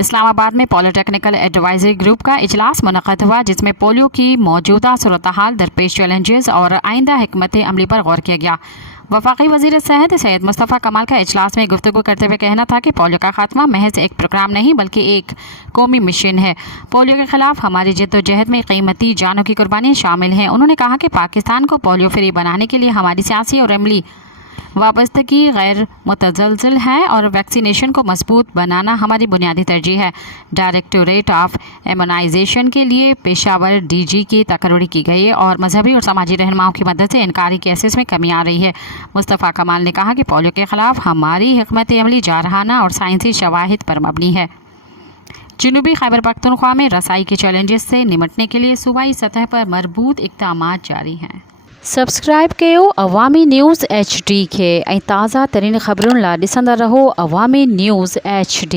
इस्लामाबाद में polytechnical advisory group का इजलास मुनक़द हुआ, जिसमें पोलियो की मौजूदा सूरत हाल, दरपेश चैलेंजेस और आइंदा हिकमत अमली पर गौर किया गया। वफाकी वज़ीर सेहत सैयद मुस्तफ़ा कमाल का इजलास में गुफ्तगू करते हुए कहना था कि पोलियो का खात्मा महज एक प्रोग्राम नहीं बल्कि एक कौमी मिशन है। पोलियो के खिलाफ हमारी जद्दोजहद में कीमती जानों की कुर्बानियाँ शामिल हैं। उन्होंने कहा कि पाकिस्तान को पोलियो फ्री बनाने के लिए हमारी सियासी और अमली वाबस्तगी गैर मुतज़लज़ल है और वैक्सीनेशन को मजबूत बनाना हमारी बुनियादी तरजीह है। डायरेक्टोरेट ऑफ इम्यूनाइजेशन के लिए पेशावर DG की तकर्री की गई और मजहबी और समाजी रहनुमाओं की मदद से इनकारी केसेस में कमी आ रही है। मुस्तफ़ा कमाल ने कहा कि पोलियो के खिलाफ हमारी हिकमत अमली जारहाना और साइंसी शवाहिद पर मबनी है। जनूबी खैबर पख्तूनख्वा में रसाई के चैलेंजेस से निमटने के लिए सूबाई सतह पर मरबूत इक़दामात जारी हैं। सब्सक्राइब कयो अवामी न्यूज़ HD के ताज़ा तरीन ख़बरुन ला ॾिसंदा रहो अवामी न्यूज़ HD।